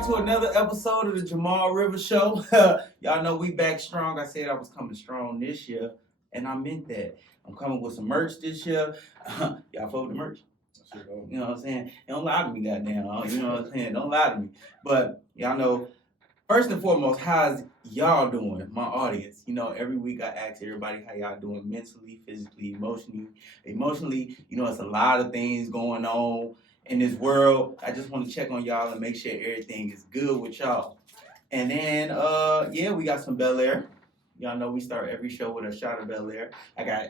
back to another episode of the Jahmal River Show. Y'all know we back strong. I said I was coming strong this year, and I meant that. I'm coming with some merch this year. Y'all fuck with the merch? You know what I'm saying? Don't lie to me, goddamn. You know what I'm saying? Don't lie to me. But y'all know, first and foremost, how's y'all doing, my audience? You know, every week I ask everybody how y'all doing mentally, physically, emotionally. Emotionally, you know, it's a lot of things going on in this world. I just want to check on y'all and make sure everything is good with y'all. And then, yeah, we got some Bel Air. Y'all know we start every show with a shot of Bel Air. I got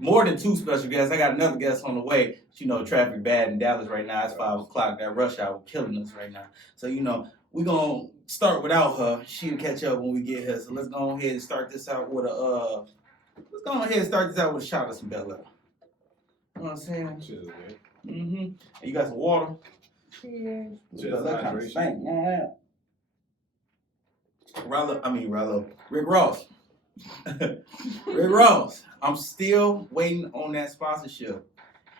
more than two special guests. I got another guest on the way. You know, traffic bad in Dallas right now. It's 5 o'clock. That rush hour killing us right now. So, you know, we're going to start without her. She'll catch up when we get here. So let's go ahead and start this out with a, shot of some Bel Air. You know what I'm saying? Cheers, man. Mm-hmm. And you got some water? Cheers. Cheers, That kind of hydration. stank. Rick Ross. Rick Ross. I'm still waiting on that sponsorship.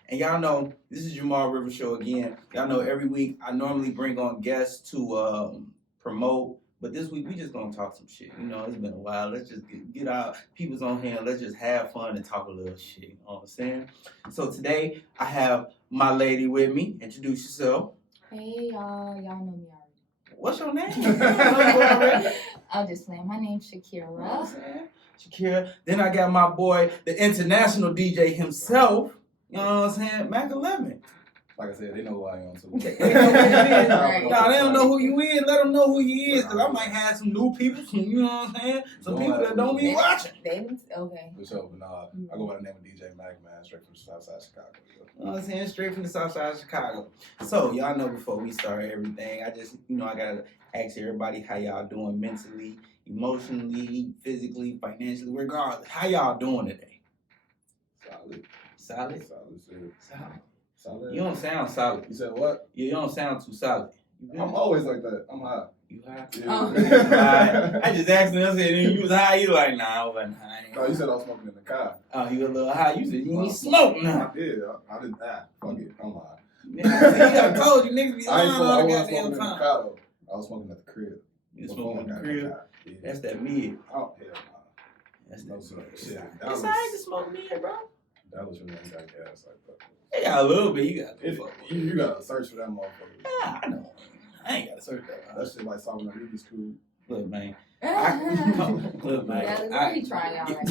And y'all know, this is Jahmal River Show again. Y'all know every week I normally bring on guests to promote. But this week we just gonna talk some shit. You know, it's been a while. Let's just get our peoples on here and let's just have fun and talk a little shit. You know what I'm saying? So today I have my lady with me. Introduce yourself. Hey y'all know me already. What's your name? I'm just playing. My name's You know Shakira. what I'm saying? Shakira. Then I got my boy, the international DJ himself. You know what I'm saying? Mac 11. Like I said, they know who I am too. They know who you is. Right. Nah, they don't know who you is. Let them know who you is, because I might have some new people, you know what I'm saying? Some people that don't be watching. Okay. For sure, but nah, I go by the name of DJ Mac, man, straight from Southside Chicago. You know what I'm saying? Straight from the south side of Chicago. So, y'all know before we start everything, I just, you know, I got to ask everybody how y'all doing mentally, emotionally, physically, financially, regardless. How y'all doing today? Solid. Solid? Solid, sir. Solid. Solid. You don't sound solid. You said what? Yeah, you don't sound too solid. You good? I'm always like that. I'm high. You high? Yeah. Oh. High. I just asked him, I said, you was high? You like, nah, I wasn't high. No, you said I was smoking in the car. Oh, you a little high. You said you ain't smoking now. I did. I did that. Fuck it. I'm high. I told you, niggas be I lying ain't all the wasn't goddamn smoking in the time. car though. I was smoking at the crib. You smoking in the crib? Yeah. That's that mid. Oh, hell nah. That's No, that sir. mid. Shit. It's alright to smoke mid, bro. Dallas really ain't got gas like that. They got a little bit. You got You gotta search for that motherfucker. Yeah, I know. I ain't got to search that. That shit like solving a Rubik's Cube. Look, man. Look, Yeah, man. let's really try y'all right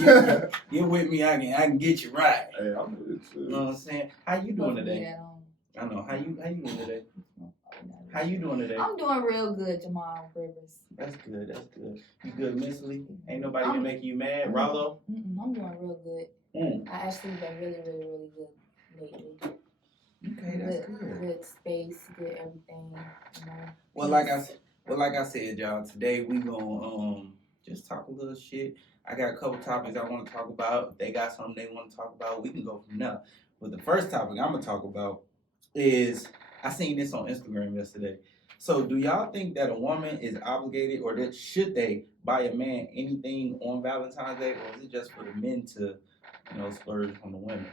Get with me. I can get you right. Hey, I'm good. You know what I'm saying? How you doing today? now. I know. How you doing today? How you doing today? I'm doing real good, Jamal Rivers. That's good. That's good. You good mentally? Ain't nobody been making you mad, Rollo? I'm doing real good. I actually been really good lately. Okay, that's good. Good space, good everything. You know. Well, like I said, y'all, today we gonna just talk a little shit. I got a couple topics I want to talk about. If they got something they want to talk about, we can go from there. But the first topic I'm gonna talk about is I seen this on Instagram yesterday. So, do y'all think that a woman is obligated, or that should they buy a man anything on Valentine's Day, or is it just for the men to, you know, splurge on the women?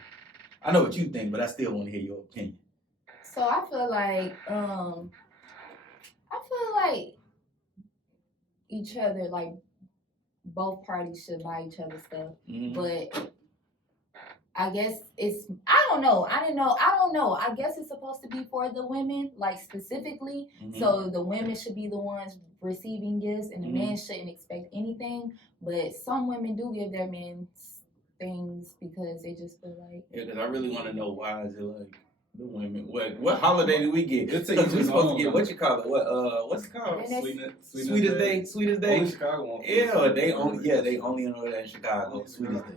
I know what you think, but I still want to hear your opinion. So I feel like each other, like both parties should buy each other stuff. Mm-hmm. But I guess I don't know. I don't know. I guess it's supposed to be for the women, like specifically. Mm-hmm. So the women should be the ones receiving gifts and the Mm-hmm. men shouldn't expect anything. But some women do give their men things because they just feel like. Yeah, because I really want to know why is it like the women. What holiday do we get? It's Because we supposed to get what you call it? What's it called? And that's- Sweetest day. Only Chicago won't. Yeah, they only know that in Chicago. Sweetest day.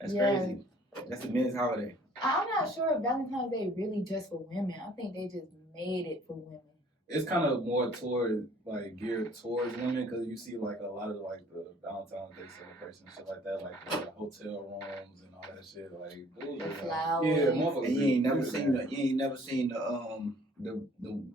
That's crazy. That's the men's holiday. I'm not sure if Valentine's Day really just for women. I think they just made it for women. It's kind of more geared towards women, because you see like a lot of like the Valentine's Day celebration and shit like that, like the hotel rooms and all that shit. Like those are Flowers. yeah, motherfuckers. And you ain't never seen the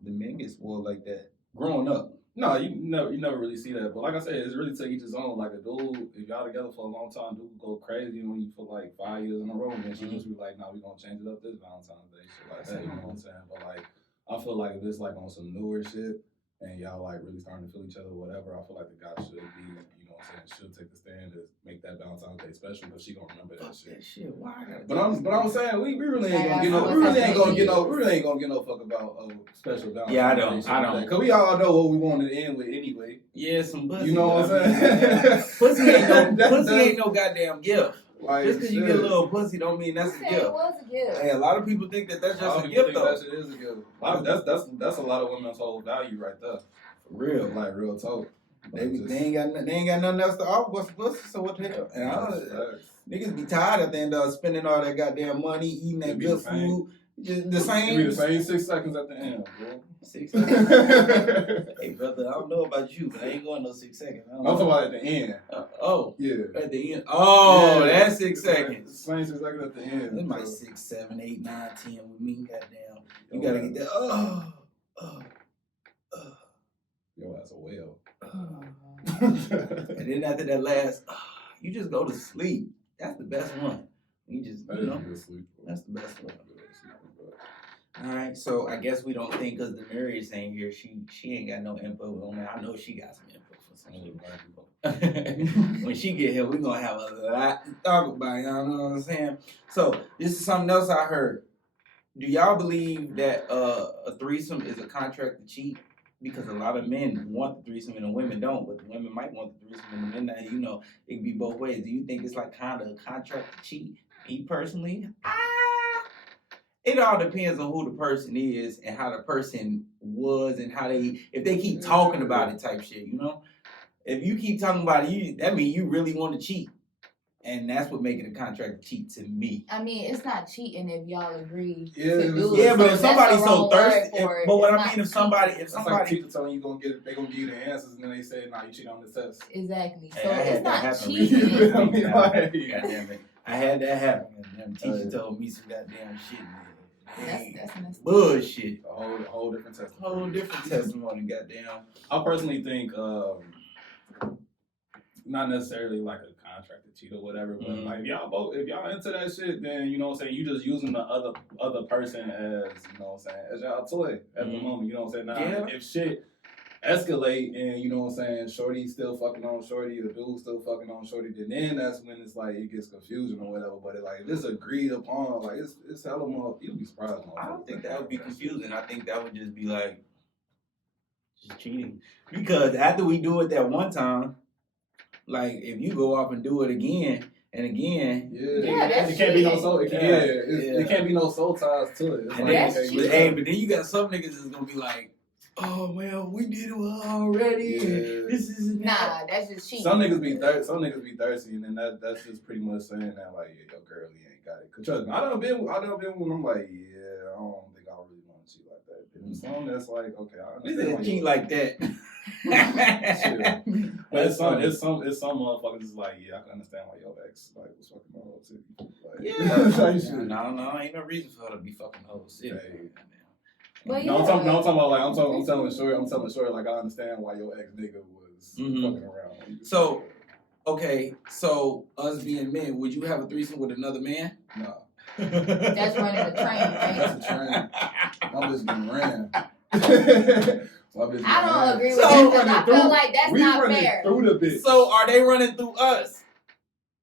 men get spoiled like that growing up. No, you never really see that. But like I said, it's really to each his own. Like a dude, if y'all together for a long time, dude go crazy when you for like 5 years in a row, and then she just be like, "Nah, we gonna change it up this Valentine's Day," shit like that. You know what I'm saying? But like, I feel like if it's like on some newer shit, and y'all like really starting to feel each other or whatever, I feel like the guy should be, you know what I'm saying, should take the stand to make that Valentine's Day special, but she gonna remember that shit. Why? But I'm saying we really ain't gonna get no fuck about special Valentine's Yeah, I Day don't. shit like that. Cause we all know what we want to end with anyway. Yeah, some pussy. You know what I'm saying? Pussy ain't no goddamn gift. Like, just because you get a little pussy don't mean that's a gift. It was a gift. Hey, a lot of people think that that's just a gift, though. That shit is a gift. That's a lot of women's whole value right there. For real, like real talk. They ain't got nothing else to offer but pussy. So what the hell? And niggas be tired at the end of spending all that goddamn money, eating that good food. Just the same. It be the same 6 seconds at the end, bro. 6 seconds. Hey, brother, I don't know about you, but I ain't going no 6 seconds. I'm talking about at the end. Yeah. At the end. Oh, yeah, that's 6 seconds. Same 6 seconds at the end. It's like 6, 7, 8, 9, 10 with me. Goddamn. You gotta get that. Yo, that's a whale. And then after that last, you just go to sleep. That's the best one. You just, that's the best one. All right, so I guess we don't think because Demarius ain't here, she ain't got no info on that. I know she got some info for some shit. When she get here, we're gonna have a lot to talk about. Y'all know what I'm saying? So this is something else I heard. Do y'all believe that a threesome is a contract to cheat? Because a lot of men want the threesome and the women don't, but the women might want the threesome and the men not. You know, it can be both ways. Do you think it's like kind of a contract to cheat? Me personally, it all depends on who the person is and how the person was and how if they keep talking about it type shit, you know? If you keep talking about it, that means you really want to cheat. And that's what makes it a contract to cheat to me. I mean, it's not cheating if y'all agree to Yeah, do it. Yeah, but if somebody's so thirsty, but what It's I mean, if somebody, like teacher telling you they gonna give you the answers, and then they say, "Nah, you cheat on the test." Exactly. Hey, So it's not cheating. cheating. Goddamn it, I had that happen. Goddamn teacher told me some goddamn shit. That's bullshit. A whole different testimony. Whole different testimony. Goddamn. I personally think, not necessarily like a contract to cheat or whatever, but like if y'all into that shit, then you know what I'm saying, you just using the other person as, you know what I'm saying, as y'all toy at the moment, you know what I'm saying? Now if shit escalate and you know what I'm saying, shorty still fucking on shorty, the dude still fucking on shorty, then that's when it's like it gets confusion or whatever. But if it's agreed upon, like it's hella more, you'll be surprised. I don't think that would be confusing. I think that would just be like just cheating. Because after we do it that one time, like if you go off and do it again and again, it can't be no soul. It can't be no soul ties to it. But then you got some niggas that's gonna be like, oh well, we did it already. Yeah. This is that's just cheating. Some niggas be thirsty, and then that's just pretty much saying that like, yeah, your girl, he ain't got it. Cause trust me, I done been when I'm like, yeah, I don't think I really want to cheat like that. And some that's like, okay, I understand. This cheat like that. But it's some motherfuckers is like, yeah, I can understand why your ex like was fucking my whole city. Like, no, ain't no reason for her to be fucking the whole city. But I'm talking about like I'm telling Shorty like I understand why your ex nigga was fucking around. So, okay, so us being men, would you have a threesome with another man? No. That's running the train, right? That's a train. My bitch getting ran. I don't agree with that because I feel like that's not fair. Through the bitch. So are they running through us?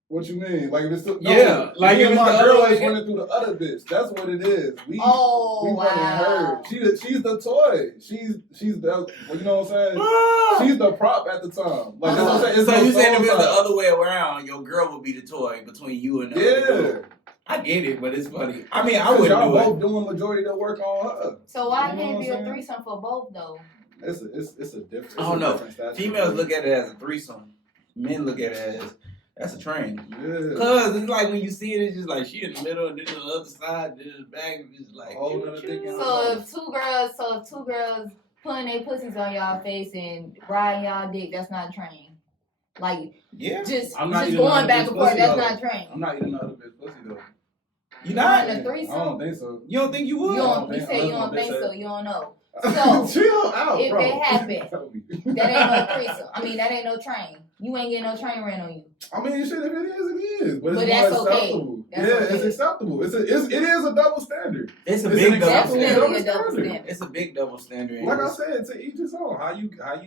What you mean? Like if it's like if my girl is running through the other bitch. That's what it is. We running her. She's the toy. She's the, you know what I'm saying? She's the prop at the time. Like that's what I'm saying. So you saying if it was the other way around, your girl would be the toy between you and the other girl. I get it, but it's funny. I mean, I wouldn't do it. Y'all both doing majority of the work on her. So why can't it be a threesome for both though? It's a different. I don't know. Females look at it as a threesome. Men look at it as that's a train. Yeah. Cause it's like when you see it, it's just like she in the middle, and then the other side, then the back, and just like. So if two girls putting their pussies on y'all face and riding y'all dick, that's not a train. Like just going back and forth, that's not a train. I'm not eating another bitch pussy though. You not? A threesome? I don't think so. You don't think you would? You say you don't think so. You don't know. So chill out, if bro. it happened, that ain't no threesome. I mean, that ain't no train. You ain't getting no train ran on you. I mean, shit, if it is, it is. But that's okay. it's acceptable. It is a double standard. It's a big double standard. It's a big double standard. Like I said, to each his own. How you get down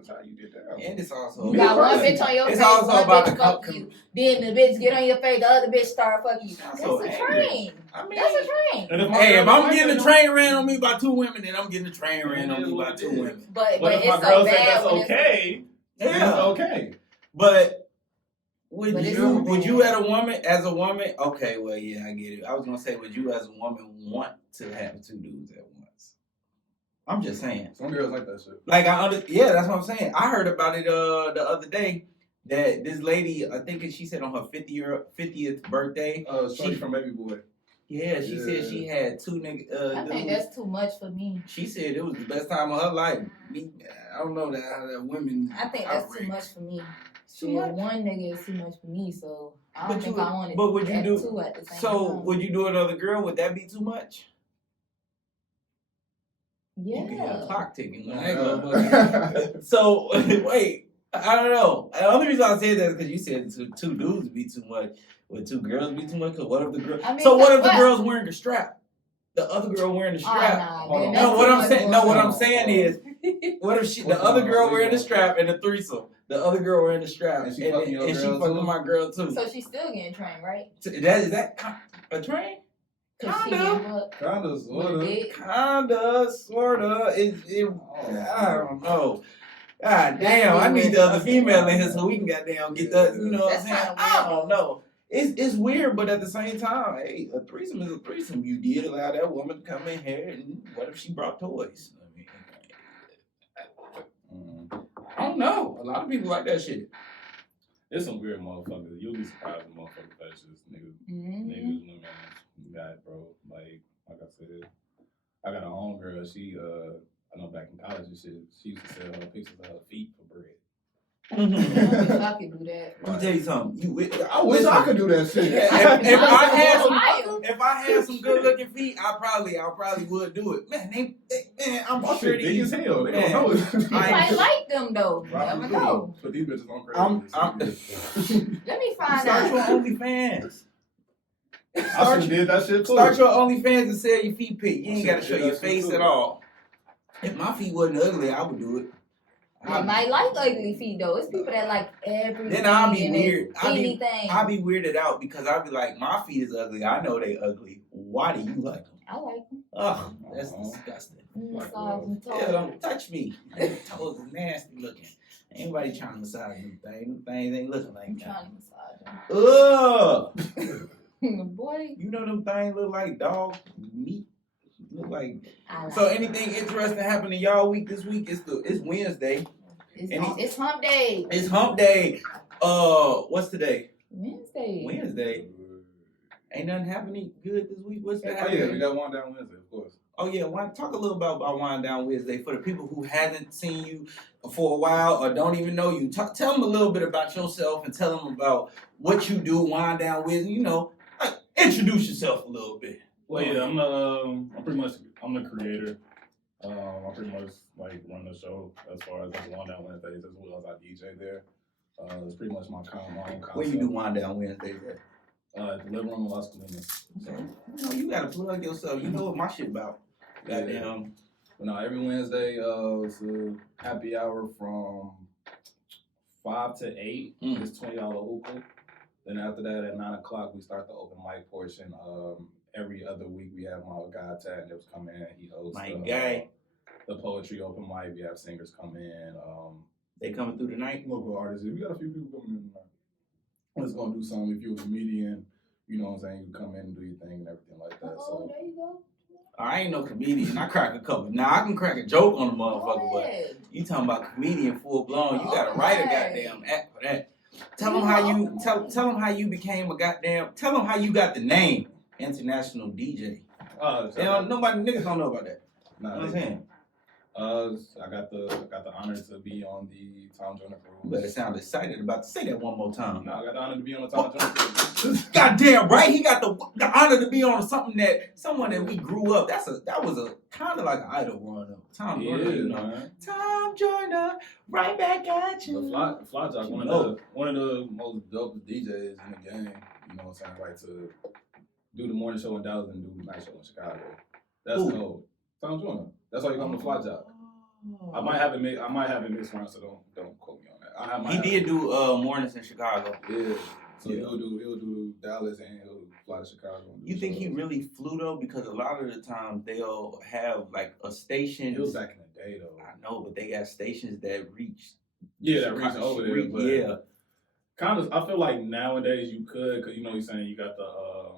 is how you get down. And it's also you got one bitch on your face, also one about bitch fuck you. Then the bitch get on your face, the other bitch start fucking you. That's so a train. I mean, that's a train. If I'm getting a train ran on me by 2 women, then I'm getting a train ran on me by 2 women. But if it's my so girl bad say that's when okay, then it's okay. But would you as a woman? Okay, well, yeah, I get it. I was gonna say, would you as a woman want to have 2 dudes at once? I'm just saying. Some girls like that shit. Like that's what I'm saying. I heard about it the other day that this lady, I think she said on her 50th birthday. Shorty from Baby Boy. Yeah, she said she had 2 niggas. I think that's too much for me. She said it was the best time of her life. I don't know how that women. I think that's too much for me. One nigga is too much for me, so I don't think I want to. But would you do 2 at the same time? Would you do another girl? Would that be too much? Yeah. You can hear the clock ticking. So wait, I don't know. The only reason I said that is because you said 2 dudes would be too much. Would 2 girls be too much? Cause what if the girl? What if the girl's wearing the strap? The other girl wearing the strap. No, what I'm saying. No, what I'm saying is, what if the other girl wearing the strap and the threesome? The other girl wearing the strap and she fucking my girl too. So she's still getting trained, right? Is that a train? Kinda, sorta. I don't know. God damn, I need the other female in here so we can goddamn get that. You know what I'm saying? I don't know. It's weird, but at the same time, hey, a threesome is a threesome. You did allow that woman to come in here, and what if she brought toys? I don't know. A lot of people like that shit. There's some weird motherfuckers. You'll be surprised with motherfuckers that just niggas, women, guys, bro. Like I said, I got a homegirl. She, I know back in college and shit, she used to sell her pictures of her feet for bread. I wish I could do that. Let me tell you something. I wish I could do that shit. If I had some good looking feet, I probably would do it. Man, I'm sure big as hell. They don't know it. I might like them though. Never know. But these bitches on crazy. Let me find Start out. your OnlyFans. I did that shit too. Start your OnlyFans and sell your feet pic. You ain't got to show your face at all. If my feet wasn't ugly, I would do it. I might like ugly feet though. It's people that like everything. Then I'll be weird. Anything. I'll be weirded out because I'll be like, my feet is ugly. I know they ugly. Why do you like them? I like them. Ugh, that's disgusting. Yeah, don't touch me. Them toes are nasty looking. Ain't trying to massage them things. Them things ain't looking like that. Trying to massage them. Ugh. Boy. You know them things look like dog meat. Look like. So anything interesting happened in y'all week this week? It's Wednesday. It's hump day. It's hump day. What's today? Wednesday. Ain't nothing happening good this week. What's that? Oh yeah, we got Wind Down Wednesday, of course. Oh yeah, talk a little about Wind Down Wednesday for the people who hasn't seen you for a while or don't even know you. Tell them a little bit about yourself and tell them about what you do. Wind Down Wednesday. You know, introduce yourself a little bit. Well, yeah, I'm the creator. I pretty much like run the show as far as Wind Down Wednesdays as well as I DJ there. It's pretty much my own concept. Where you do Wind Down Wednesdays at? At the living room in Las Colinas. So, you gotta plug yourself. You know what my shit about. Goddamn. But no, every Wednesday, it's a happy hour from 5 to 8. It's $20 hookah. Then after that, at 9 o'clock, we start the open mic portion. Every other week, we have my guy Tad Nips come in. He hosts the poetry open mic. We have singers come in. They coming through tonight? Local artists. We got a few people coming in tonight. I'm just gonna do something. If you're a comedian, you know what I'm saying, you come in and do your thing and everything like that. Oh, there you go. I ain't no comedian. I crack a couple. Now I can crack a joke on the motherfucker, but you talking about comedian full blown. You gotta write a goddamn act for that. Tell them how you became a goddamn. Tell them how you got the name International DJ. Niggas don't know about that. Nah, you know what I'm saying? I got the honor to be on the Tom Joyner crew. You better sound excited about to say that one more time. No, I got the honor to be on the Tom Joyner crew. Goddamn right, he got the honor to be on someone that we grew up. That was a kind of like an idol growing up. Tom Joyner, you know. Man. Tom Joyner, right back at you. The Fly Jock, one of the most dopest DJs in the game. You know what I'm saying? Like to do the morning show in Dallas and do the night show in Chicago. That's cold. Tom Joyner. That's why you come to Fly Job. I might have it mixed around, so don't quote me on that. He did do mornings in Chicago. Yeah. So he'll do Dallas and he'll fly to Chicago. You think he really flew though? Because a lot of the time they'll have like a station. It was back in the day though. I know, but they got stations that reach. Yeah, that reach over there. But yeah. Kind of. I feel like nowadays you could, because you know you're saying you got the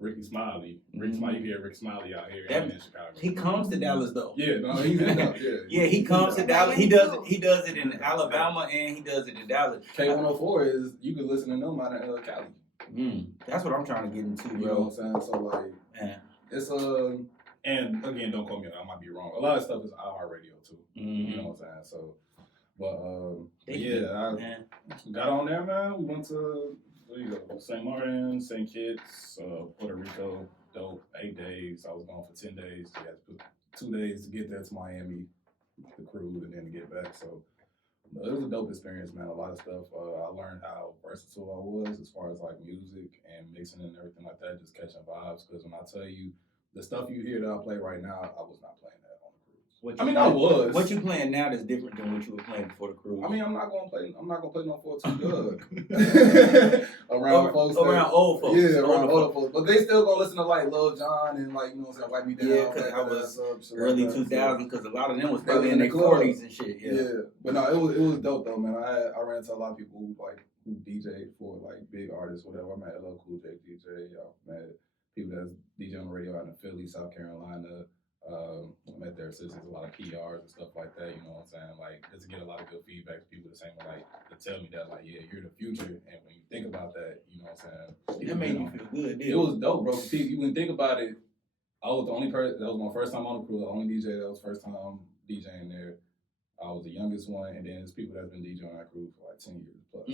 Ricky Smiley. Ricky Smiley, you hear Ricky Smiley out here in Chicago. He comes to Dallas though. Yeah, no, he's in Dallas. Yeah, he comes to Dallas. He does it in Alabama and he does it in Dallas. K104 is you can listen to them out in Cali. That's what I'm trying to get into, bro. You know what I'm saying? So like, it's and again, don't quote me on that. I might be wrong. A lot of stuff is iHeartRadio too. You know what I'm saying? So, but I got on there, man. We went to St. Martin, St. Kitts, Puerto Rico. Dope. 8 days. I was gone for 10 days. You had to put 2 days to get there to Miami, the cruise, and then to get back. So it was a dope experience, man. A lot of stuff. I learned how versatile I was as far as like music and mixing and everything like that, just catching vibes. Because when I tell you the stuff you hear that I play right now, I was not playing that on the cruise. I was. What you playing now is different than what you were playing before the cruise. I mean, I'm not gonna play no 4-2 Doug around old folks. Yeah, around old folks. But they still gonna listen to like Lil Jon and like, you know what I'm saying, Wipe Me Down. Yeah, because I was early 2000s, because a lot of them was probably in their 40s and shit. Yeah, but no, it was dope though, man. I ran into a lot of people who DJ'd for like big artists, whatever. I met LL Cool J DJ. I met people that's DJ on the radio out in Philly, South Carolina. I met their assistants, a lot of PRs and stuff like that, you know what I'm saying? Like, just to get a lot of good feedback from people the same way, like, to tell me that, like, yeah, you're the future, and when you think about that, you know what I'm saying? That made you feel good, It was dope, bro. You can think about it, I was the only person, that was my first time on the cruise, the only DJ that was first time DJing there. I was the youngest one, and then there's people that's been DJing on that cruise for like 10 years plus.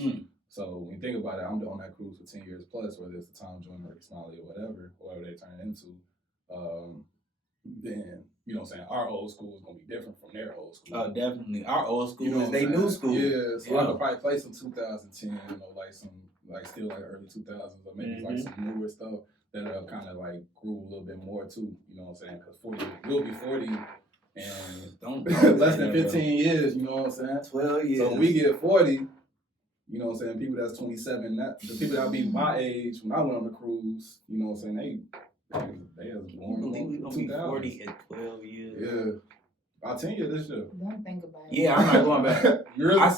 So when you think about it, I'm on that cruise for 10 years plus, whether it's the Tom Joyner, Ricky Smiley, or whatever they turn into. Then, you know what I'm saying, our old school is going to be different from their old school. Oh, definitely. Our old school is they new school. Yeah, so I could probably play some 2010, you know, like some, like still like early 2000s, or maybe like some newer stuff that kind of like grew a little bit more too, you know what I'm saying, because we'll be 40 and less than 15 years, you know what I'm saying? 12 years. So when we get 40, you know what I'm saying, people that's 27, the people that be my age when I went on the cruise, you know what I'm saying, they was born we gonna be 40 in 12 years. Yeah. About 10 years this year. Don't think about it. Yeah, I'm not going back. Really? I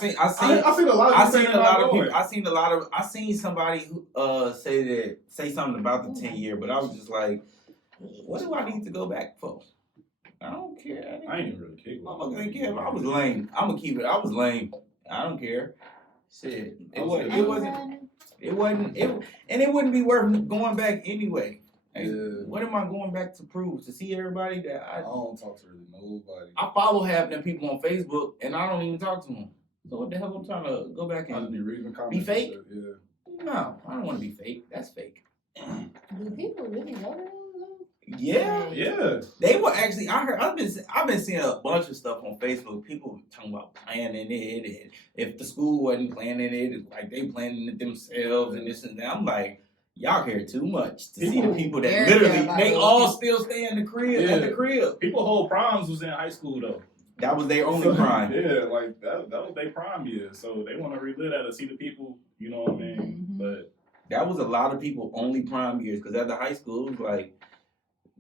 seen somebody who say something about the 10 year, but I was just like, what do I need to go back for? I don't care. I ain't even really kick. I'm not gonna care. I was lame. I'm gonna keep it. I was lame. I don't care. Shit. It wasn't, and it wouldn't be worth going back anyway. Hey, what am I going back to prove? To see everybody that I don't talk to really nobody. I follow half them people on Facebook and I don't even talk to them. So what the hell I'm trying to go back and be fake? Yeah. No, I don't want to be fake. That's fake. Do people really know that? Yeah. They were actually. I've been seeing a bunch of stuff on Facebook. People talking about planning it, and if the school wasn't planning it, it's like they planning it themselves and this and that. I'm like, y'all care too much to see the people that literally they all still stay in the crib at the crib. People whole proms was in high school though. That was their only prime. Yeah, like that was their prime year. So they want to relive that to see the people. You know what I mean? But that was a lot of people only prime years because after high school it was like,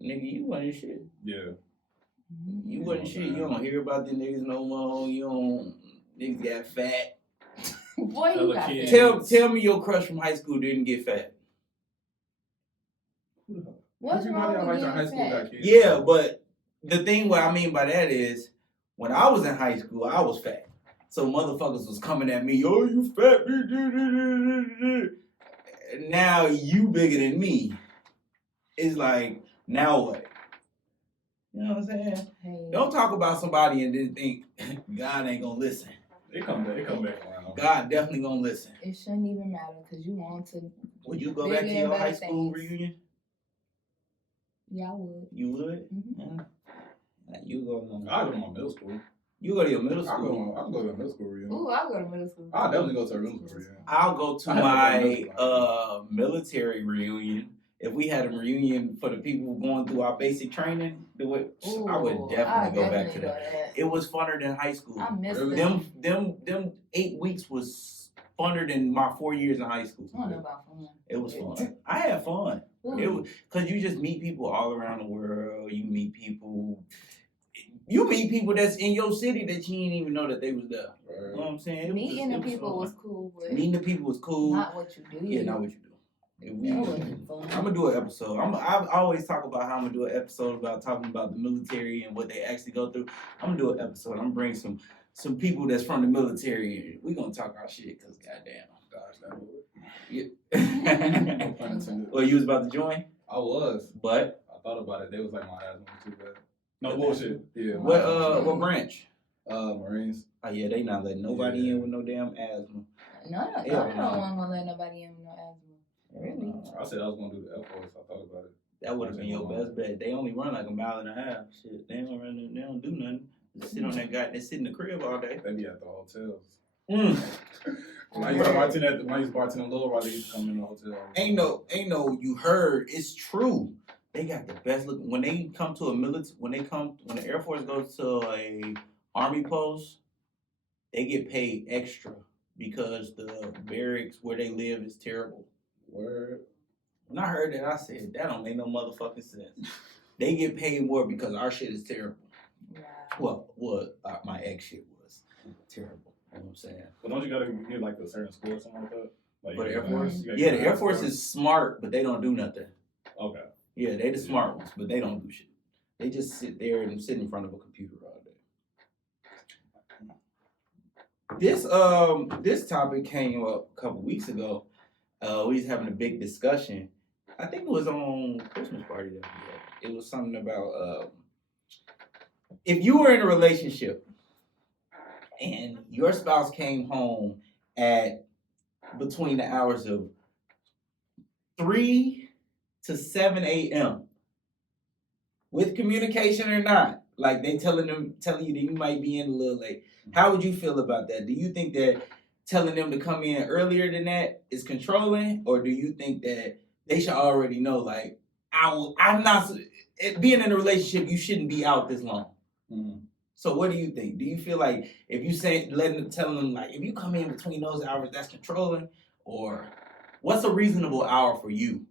nigga, you wasn't shit. Yeah. You wasn't shit. You don't hear about the niggas no more. Niggas got fat. Boy, you got fat. Tell me your crush from high school didn't get fat. What's wrong with getting fat? Yeah, but the thing what I mean by that is when I was in high school, I was fat. So motherfuckers was coming at me, oh, you fat. Now you bigger than me. It's like, now what? You know what I'm saying? Hey. Don't talk about somebody and then think God ain't gonna listen. They come back around. God definitely gonna listen. It shouldn't even matter because you want to. Would you go back to your high school reunion? Yeah, I would. You would? Mm-hmm. Yeah. You go on. I go to my middle school. You go to your middle school. I'll go to a middle school reunion. Ooh, I'll go to middle school. I'll definitely go to a middle school reunion. I'll go to my military reunion. If we had a reunion for the people going through our basic training, I would definitely go back to that. It was funner than high school. I miss them 8 weeks was funner than my 4 years in high school. I don't know about fun. It was fun. I had fun. It was because you just meet people all around the world. You meet people that's in your city that you didn't even know that they was there. Right. You know what I'm saying? Meeting the people was cool. Meeting the people was cool. Not what you do. Yeah, not what you do. I'm gonna do an episode. I always talk about how I'm gonna do an episode about talking about the military and what they actually go through. I'm gonna do an episode. I'm gonna bring some people that's from the military. We gonna talk our shit because goddamn. Yeah. Well, you was about to join? I was, but I thought about it. They was like my asthma was too bad. No bullshit. Yeah. What branch? Marines. Oh yeah, they not letting nobody in with no damn asthma. No, I don't want to let nobody in with no asthma. Really? I said I was gonna do the Air Force. I thought about it. That would have been your best bet. They only run like a mile and a half. Shit, they don't do nothing. Just sit on that guy. They sit in the crib all day. They be at the hotels. When I used to bartend in Little Rock, they used to come in the hotel. Ain't no. You heard? It's true. They got the best look. When they come to a military, when the Air Force goes to a army post, they get paid extra because the barracks where they live is terrible. Word. When I heard that, I said, that don't make no motherfucking sense. They get paid more because our shit is terrible. Wow. Well, my ex shit was terrible. You know what I'm saying? But don't you gotta get like a certain score or something like that? Like for the Air Force? Yeah, the Air Force is smart, but they don't do nothing. Okay. Yeah, they the smart ones, but they don't do shit. They just sit there and sit in front of a computer all day. This topic came up a couple weeks ago. We was having a big discussion. I think it was on Christmas party that we had. It was something about if you were in a relationship and your spouse came home at between the hours of 3 to 7 a.m. with communication or not, like they telling you that you might be in a little late. How would you feel about that? Do you think that telling them to come in earlier than that is controlling, or do you think that they should already know, like, I'm not being in a relationship, you shouldn't be out this long? Mm-hmm. So what do you think? Do you feel like if you telling them like if you come in between those hours, that's controlling, or what's a reasonable hour for you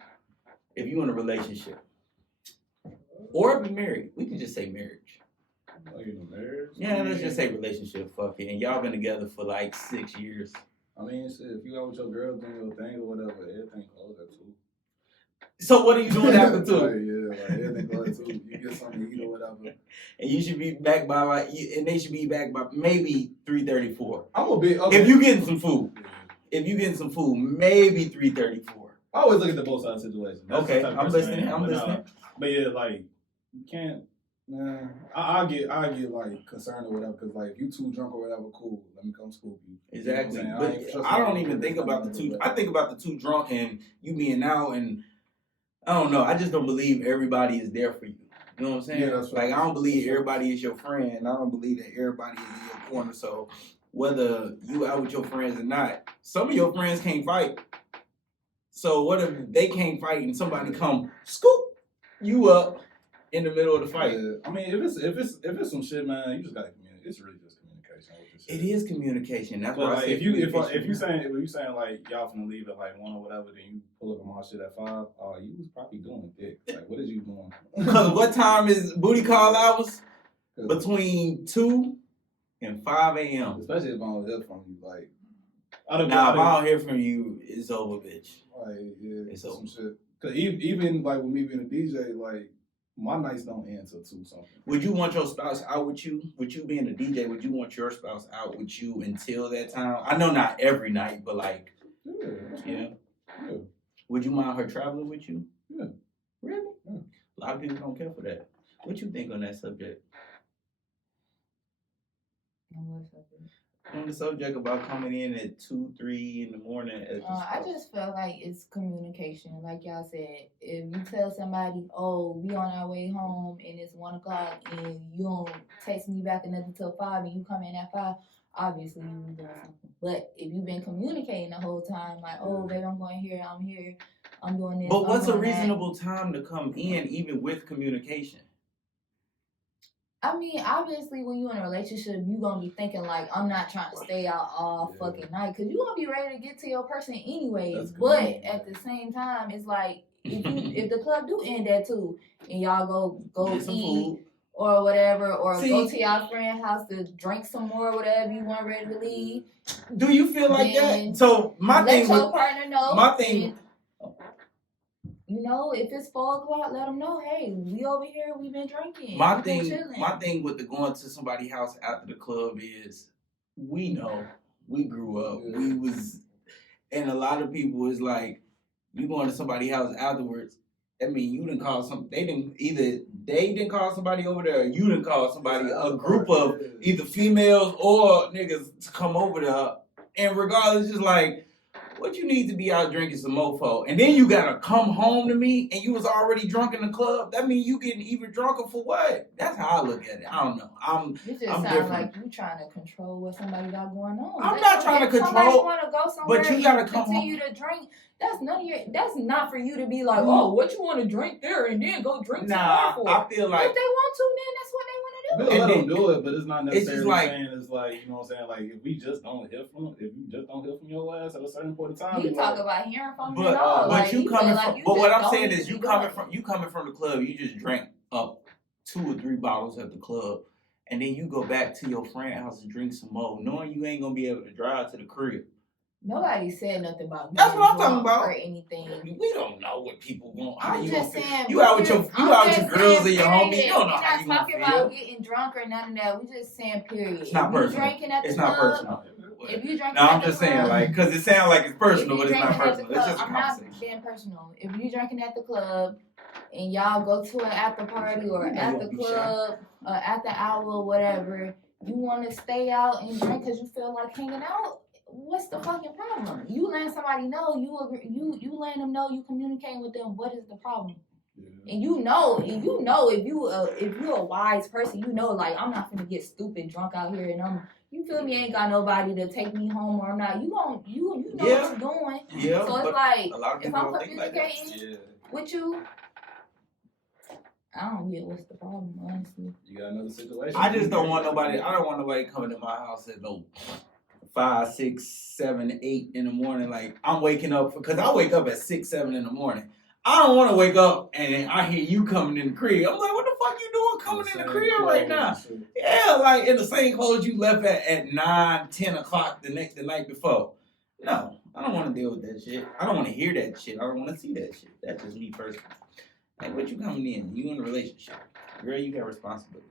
if you're in a relationship or be married? We can just say marriage. Like in a marriage? Yeah, let's just say relationship. Fuck it. And y'all been together for like 6 years. I mean, shit, if you got with your girl doing your thing or whatever, everything goes there too. So what are you doing after 2? Like everything goes there too. You get something to eat or whatever. And you should be back by and they should be back by maybe 3:34. I'm a bit. Okay. If you getting some food. If you getting some food, maybe 3:34. I always look at the both sides of the situation. That's okay, I'm listening. I'm listening. But yeah, like you can't. Nah, I get like concerned or whatever because like if you too drunk or whatever, cool. Let me come scoop you. Exactly. You know but I don't even think about the two. I think about the too drunk and you being out, and I don't know. I just don't believe everybody is there for you. You know what I'm saying? Yeah, that's right. Like I don't believe everybody is your friend. I don't believe that everybody is in your corner. So whether you out with your friends or not, some of your friends can't fight. So what if they can't fight and somebody come scoop you up in the middle of the fight? Yeah. I mean, if it's some shit, man, you just gotta communicate. It's really just communication. It is communication. That's why like, I say if you saying like y'all finna leave at like 1 or whatever, then you pull up on my shit at 5. You was probably doing dick. Like, what is you doing? Because what time is booty call hours? Between 2 and 5 a.m. Especially if I don't hear from you, like. If I don't hear from you, it's over, bitch. Like, yeah, it's over. Some shit. Cause even like with me being a DJ, like. My nights don't end till 2 something. Would you want your spouse out with you? With you being a DJ, would you want your spouse out with you until that time? I know not every night, but like, yeah. Would you mind her traveling with you? Yeah. Really? Yeah. A lot of people don't care for that. What you think on that subject? on the subject about coming in at 2, 3 in the morning. I just feel like it's communication. Like y'all said, if you tell somebody, "Oh, we on our way home and it's 1:00," and you don't text me back another till 5, and you come in at 5, obviously you doing something. But if you've been communicating the whole time, like, "Oh, baby, I'm going here, I'm doing this." But what's a reasonable time to come in, even with communication? I mean, obviously, when you're in a relationship, you're going to be thinking, like, I'm not trying to stay out all fucking night. Because you're going to be ready to get to your person anyways. But at the same time, it's like, if the club do end at 2 and y'all go eat food or whatever, or go to y'all friend's house to drink some more, whatever you want ready to leave. Do you feel like that? So, my thing let your partner know. My thing... You know, if it's 4:00, let them know, hey, we over here, we've been drinking. My thing with the going to somebody's house after the club is, we know, we grew up, we was, and a lot of people is like, you going to somebody's house afterwards, I mean, you didn't call they didn't call somebody over there, or you didn't call somebody, a group of either females or niggas to come over there, and regardless, just like, what you need to be out drinking some mofo, and then you gotta come home to me, and you was already drunk in the club. That means you getting even drunker for what? That's how I look at it. I don't know. You just sound different. Like you trying to control what somebody got going on. I'm not trying to control. Somebody want to go somewhere, but you gotta come continue to drink. That's not for you to be like, oh, what you want to drink there, and then go drink somewhere for. I feel like if they want to, then that's what they want to do. Let them do it, but it's not necessarily like, saying it's like, you know what I'm saying, like if you just don't hear from your ass at a certain point in time. You talk about hearing from them at all. But like, you coming from, like but what I'm saying is you coming from the club, you just drank up 2 or 3 bottles at the club, and then you go back to your friend's house and drink some more, knowing you ain't gonna be able to drive to the crib. Nobody said nothing about that's what I'm talking about or anything. We don't know what people want. I'm just saying. You out with your girls and your homies. You don't know how you gonna feel. We're not talking about getting drunk or none of that. We just saying period. It's not personal. It's not personal. If you drinking, I'm just saying, like, because it sounds like it's personal, but it's not personal. It's just a conversation. I'm not being personal. If you drinking at the club and y'all go to an after party or at the club or at the hour or whatever, you want to stay out and drink because you feel like hanging out. What's the fucking problem? You letting somebody know, you letting them know, you communicating with them. What is the problem? Yeah. And you know if you a wise person, you know, like, I'm not gonna get stupid drunk out here, and you feel me, ain't got nobody to take me home or not. You know what you're doing. Yeah. So it's like, if I'm communicating with you, I don't get what's the problem, honestly. You got another situation. I don't want nobody coming to my house at 5, 6, 7, 8 in the morning. Like, I'm waking up, because I wake up at 6, 7 in the morning. I don't want to wake up and I hear you coming in the crib. I'm like, what the fuck you doing coming in the crib right now? Yeah, like in the same clothes you left at 9, 10 o'clock the night before. No, I don't want to deal with that shit. I don't want to hear that shit. I don't want to see that shit. That's just me personally. Like, what you coming in? You in a relationship. Girl, you got responsibilities.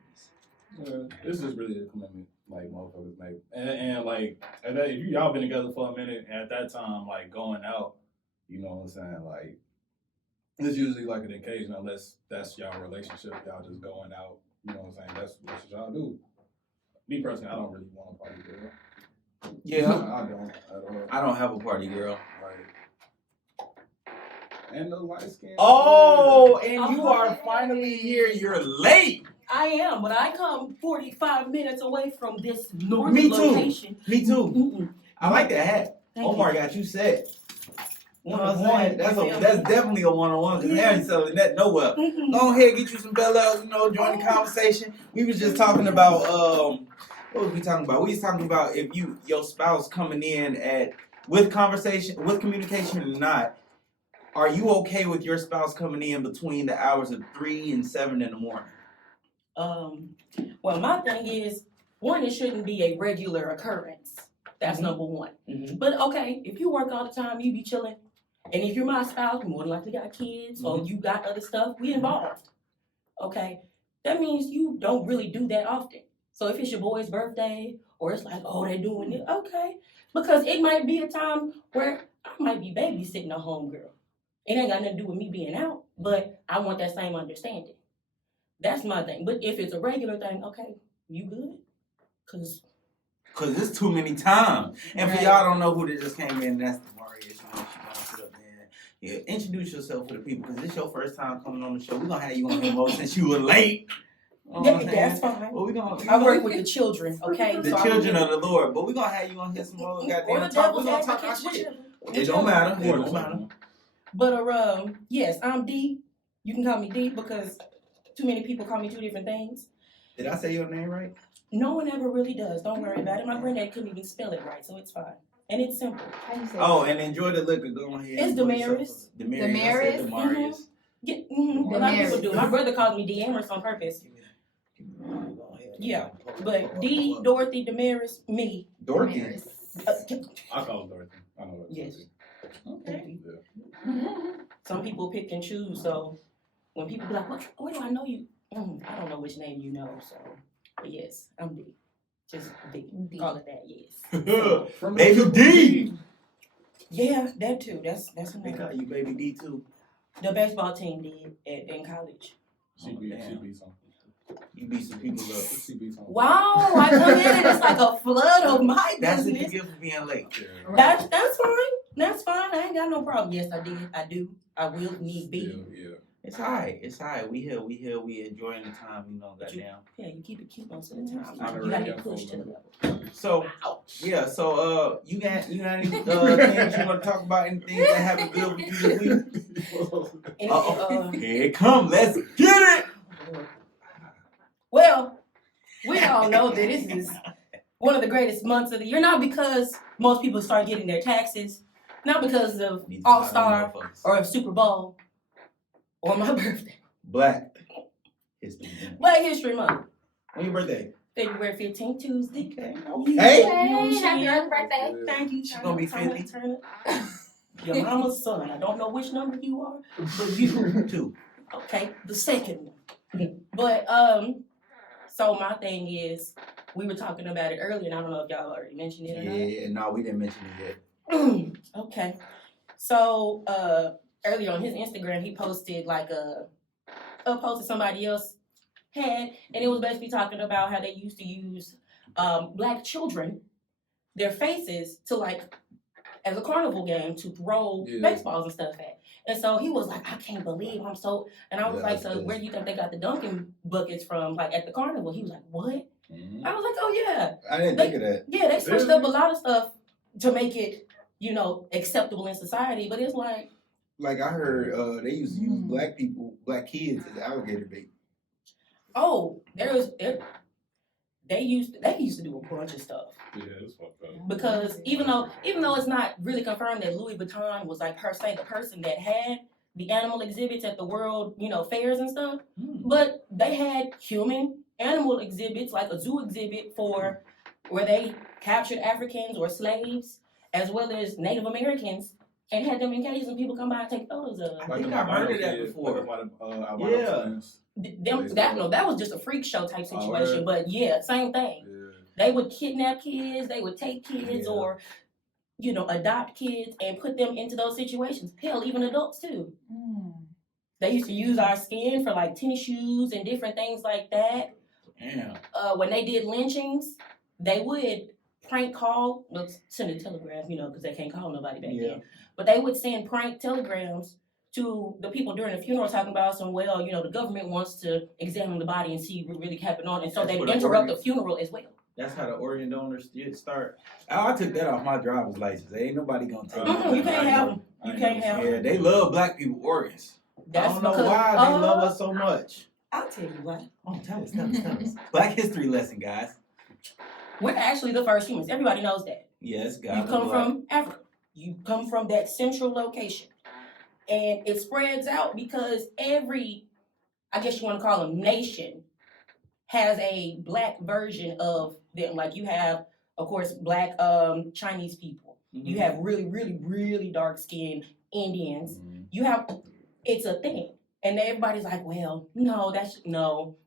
Yeah, this is really a commitment, like, motherfuckers make. And like, if y'all been together for a minute, and at that time, like, going out, you know what I'm saying, like, it's usually like an occasion, unless that's y'all relationship, y'all just going out, you know what I'm saying, that's what y'all do. Me personally, I don't really want a party girl. Yeah. I don't at all. I don't have a party girl. Like, and the light skin. Oh, and you are finally here. You're late. I am, but I come 45 minutes away from this northern location. Me too. Mm-mm. I like that hat. Thank Omar you. got you set. One-on-one. That's definitely a one-on-one, because now you're selling that nowhere. Go ahead, get you some bells, join the conversation. We was just talking about, what was we talking about? We was talking about if your spouse coming in with communication or not, are you okay with your spouse coming in between the hours of 3 and 7 in the morning? Well, my thing is, one, it shouldn't be a regular occurrence. That's number one. Mm-hmm. But okay, if you work all the time, you be chilling. And if you're my spouse, you more than likely got kids, or you got other stuff, we involved. Okay? That means you don't really do that often. So if it's your boy's birthday, or it's like, oh, they're doing it, okay. Because it might be a time where I might be babysitting a homegirl. It ain't got nothing to do with me being out, but I want that same understanding. That's my thing. But if it's a regular thing, okay, you good? Because Cause it's too many times. And for y'all don't know who that just came in, that's the Marius. You know, she gonna sit up there. Yeah, introduce yourself to the people, cause this your first time coming on the show. We gonna have you on here more since you were late. You know what I'm saying? That's fine. Well, I work with the children, okay? The children of the Lord, but we gonna have you on here some more or goddamn the talk. We devil's gonna talk our advocate, shit. whichever. It don't matter. It More don't than matter. something. But yes, I'm D. You can call me D because too many people call me two different things. Did I say your name right? No one ever really does. Don't worry about it. My granddad couldn't even spell it right, so it's fine. And it's simple. How you say Oh, that? and enjoy the liquor. Go ahead. It's Damaris. Damaris. I said Damaris. Yeah, a lot of people do. My brother calls me D. Amherst on purpose. Yeah, but D, Dorothy, Damaris, me. Dorothy. Damaris. I call it Dorothy. I know it's Yes. Dorothy. Okay. Some people pick and choose, so when people be like, what do I know you? I don't know which name you know, so. But yes, I'm D. Just D. D. Call it that, yes. Baby D. Yeah, that too. That's They call another. you Baby D too. The baseball team did in college. She beat something. You beat some people up. She beat something. Wow, I come in and it's like a flood of my That's what you business. get for being late. Yeah. That's fine. That's fine. I ain't got no problem. Yes, I did. I do. I will. Need be. Yeah. It's alright. It's alright. We here. We enjoying the time. You know, goddamn. Yeah, you keep it cute most of the time. I'm You gotta already be pushed to the got level. So yeah. So you got any things you want to talk about? Anything that happened good with you this week? And, Here it come. Let's get it. well, we all know that this is one of the greatest months of the year. Not because most people start getting their taxes, not because of All Star or Super Bowl or my birthday. Black History Month. Black History Month, When your birthday? February 15th, Tuesday. Okay. Hey, Hey. happy early birthday. Thank you. She gonna be 50. Turn it. Your mama's son. I don't know which number you are, but you. Two. Okay, the second one. But so my thing is, we were talking about it earlier, and I don't know if y'all already mentioned it or not. Yeah. No, we didn't mention it yet. Okay. So earlier on his Instagram, he posted like a post that somebody else had, and it was basically talking about how they used to use black children, their faces, to like as a carnival game to throw baseballs and stuff at. And so he was like, I can't believe I'm so. And I was like, so where do you think they got the Dunkin' buckets from? Like at the carnival? He was like, what? Mm-hmm. I was like, oh yeah. I didn't think of that. Yeah, they switched up a lot of stuff to make it, acceptable in society. But it's like, Like I heard, they used to use black kids as alligator bait. oh, they used to do a bunch of stuff. Yeah, it's fucked up. Because even though it's not really confirmed that Louis Vuitton was like per se the person that had the animal exhibits at the world, fairs and stuff, but they had human animal exhibits, like a zoo exhibit for where they captured Africans or slaves, as well as Native Americans, and had them in cages and people come by and take photos of them. I think I've heard of that before. That was just a freak show type situation, but yeah, same thing. Yeah. They would kidnap kids, they would take kids or, adopt kids and put them into those situations. Hell, even adults too. They used to use our skin for like tennis shoes and different things like that. Damn. When they did lynchings, they would prank call, send a telegram, because they can't call nobody back then. But they would send prank telegrams to the people during the funeral talking about the government wants to examine the body and see what really happened on it. And so they interrupt the funeral as well. That's how the organ donors start. I took that off my driver's license. Ain't nobody gonna take Mm-mm, you can't have them. You can't have them. Yeah, they love black people organs. That's I don't know because, why they love us so much. I'll tell you why. Oh, tell us. Black history lesson, guys. We're actually the first humans. Everybody knows that. Yes, God. You come from Africa. You come from that central location. And it spreads out because every, I guess you want to call them nation, has a black version of them. Like you have, of course, black Chinese people. Mm-hmm. You have really, really, really dark-skinned Indians. Mm-hmm. You have, it's a thing. And everybody's like, well, no,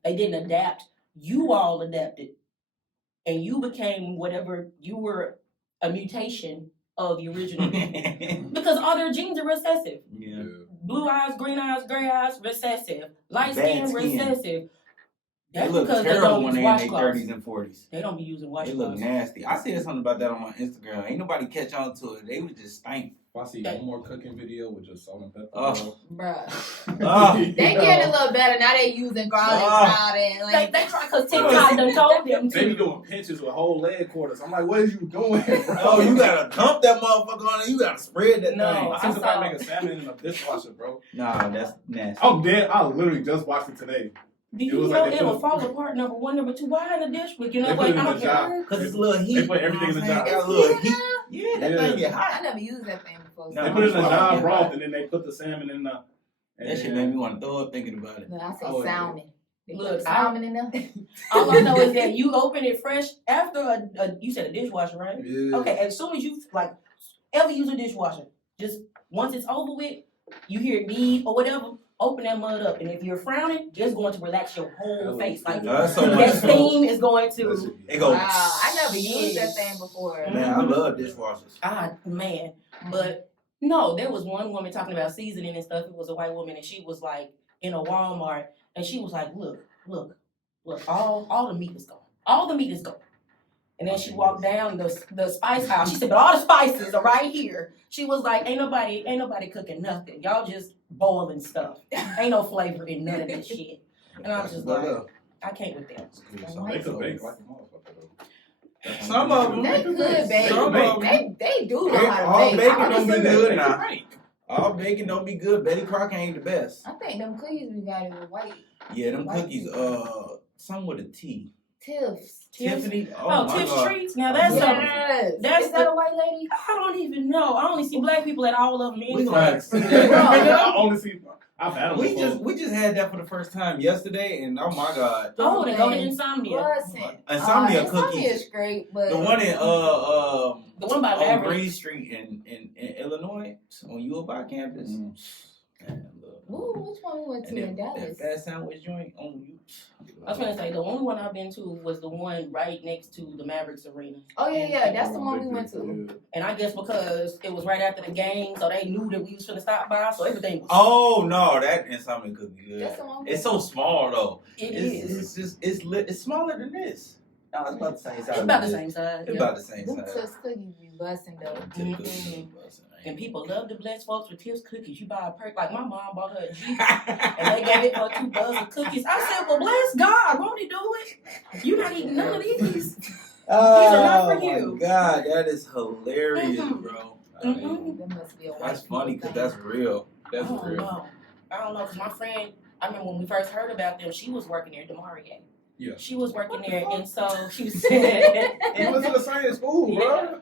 they didn't adapt. You all adapted. And you became whatever, you were a mutation of the original people. Because all their genes are recessive. Yeah. Blue eyes, green eyes, gray eyes, recessive. Light Bad skin, skin. recessive. They That's look because they terrible don't when use they in their washcloths. 30s and 40s. They don't be using They look washcloths. nasty. I said something about that on my Instagram. Ain't nobody catch on to it. They was just stank. If I see one more cooking video with just salt and pepper, Bruh. Oh. They getting a little better now. They using garlic powder and They like. try because TikTok done told them they be to. doing pinches with whole leg quarters. I'm like, what is you doing, bro? Oh, you gotta dump that motherfucker on it. You gotta spread that No. thing. I seen somebody make a salmon in a dishwasher, bro. Nah, that's nasty. I'm dead. I literally just watched it today. Do It you was know like they it will put- fall apart? Number one, number two. Why in the dish? But you know They what? put it I in don't the care. jar. Cause it's a little heat. They put everything in the jar. Got a little heat. Yeah. Yeah, that Yeah. thing get I hot. never used that thing before. No, They put it in a Yeah. jar broth and then they put the salmon in the. That shit made me want to throw up thinking about it. No, I say Oh, yeah. salmon. They Look, put salmon in there. All I know is that you open it fresh after you said a dishwasher, right? Yeah. Okay, as soon as you like ever use a dishwasher, just once it's over with, you hear it beep or whatever, open that mud up, and if you're frowning, it's going to relax your whole face. Like That's so that much. steam is going to. It goes. Wow, I never used Yes. that thing before. Man, I love dishwashers. Man, but no, there was one woman talking about seasoning and stuff. It was a white woman, and she was like in a Walmart, and she was like, look, all the meat is gone. All the meat is gone. And then she walked down the spice aisle. She said, but all the spices are right here. She was like, ain't nobody cooking nothing. Y'all just boiling stuff. Ain't no flavor in none of this shit. And I was just like, I can't with that. They could bake like a motherfucker though. Some of them. They could bake. Some of them. They do know how All to bake. bacon don't be They good can now. bake. All bacon don't be good. Betty Crocker ain't the best. I think them cookies we got is white. Yeah, them cookies. Some with a T. Tiff's. Tiffany. Oh, my Tiff's God. Treats. Now that's something. Yes. That's Is that a white lady? I don't even know. I only see black people at all of them. We gonna have to see that. I only see. I've had them before. We just had that for the first time yesterday, and oh my God, Oh, they go to Insomnia. Wasn't. Insomnia Insomnia cookies. is great, but The one in The one by on Maverick. Green Street in Illinois on U of I campus. Mm. Man, look. Ooh, which one we went to And in then Dallas? that fast sandwich joint on you. I was gonna say the only one I've been to was the one right next to the Mavericks arena. Oh yeah, that's the one we went to. Yeah. And I guess because it was right after the game, so they knew that we was finna stop by, so everything was. Oh no, that Insomnia cookie good. That's the one we It's went so small though. It's It's just it's smaller than this. No, it's about the same size. It's about the same size. It's Yeah. about the same Them size. Tiff's cookies be busting though. Them cookies be busting. And people love to bless folks with Tiff's cookies. You buy a perk, like my mom bought her a Jeep, and they gave it her 2 dozen cookies. I said, well, bless God, won't he do it? You're not eating none of these. Oh not for my you. God, that is hilarious, Mhm. bro. Mhm. That must be a white That's people funny because thing. that's real. That's I don't real. know. I don't know, because my friend, I remember when we first heard about them, she was working there, Demarie. Yeah. She was working What the there, fuck? and so she was saying, You went to the same school, bro.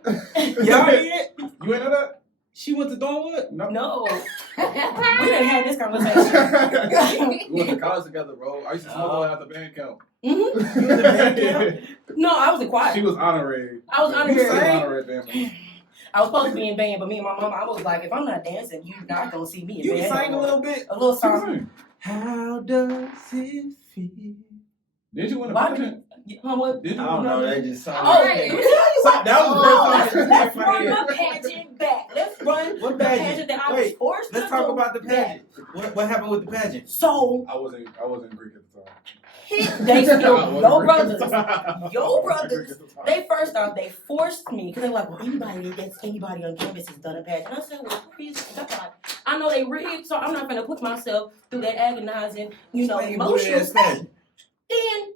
Y'all did? You ain't know that? She went to Thornwood? no, we didn't have this conversation. We went to college together, bro. I used to smoke at the band camp. Mhm. No, I was in choir. She was honorary. I was She honorary. was honorary band member. I was supposed to be in band, but me and my mom, I was like, if I'm not dancing, you're not gonna see me in You band. can sing a little bit. A little song. How does it feel? Did you win a Why pageant? What? Did you? I don't know. That just sounded Oh, like okay. that. That was the first Let's time. run the pageant back. Let's run What the pageant? pageant that I was Wait, forced Let's to talk do. about the pageant. What happened with the pageant? So I wasn't Greek at the time. they still I wasn't your Greek at the brothers. time. Your I wasn't brothers. Greek at the time. They first off, they forced me because they were like, well, anybody on campus has done a pageant. And I said, well, please, God. I know they rigged, so I'm not gonna put myself through that agonizing, emotional state. Then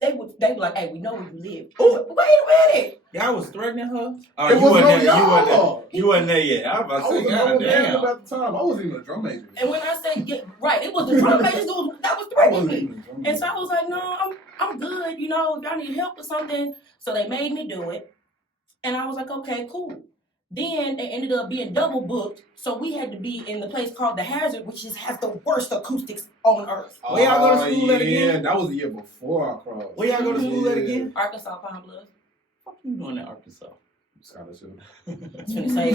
they would be like, hey, we know where you live. Oh. Wait a minute. Y'all was threatening her? Oh, It you was wasn't no there. You wasn't there. y'all. You wasn't there yet. I was I about to was say, a God band damn. at the time. I wasn't even a drum major. And when I say get right, it was the drum majors that was I threatening wasn't me. even a drum And major. so I was like, no, I'm good, if y'all need help or something. So they made me do it. And I was like, okay, cool. Then they ended up being double booked, so we had to be in the place called The Hazard, which has the worst acoustics on earth. Where y'all go to school at Yeah, again? that was the year before I crossed. Where y'all go to school at Yeah. again? Arkansas Pine Bluff. What you doing in Arkansas? Scholarship. I was gonna say,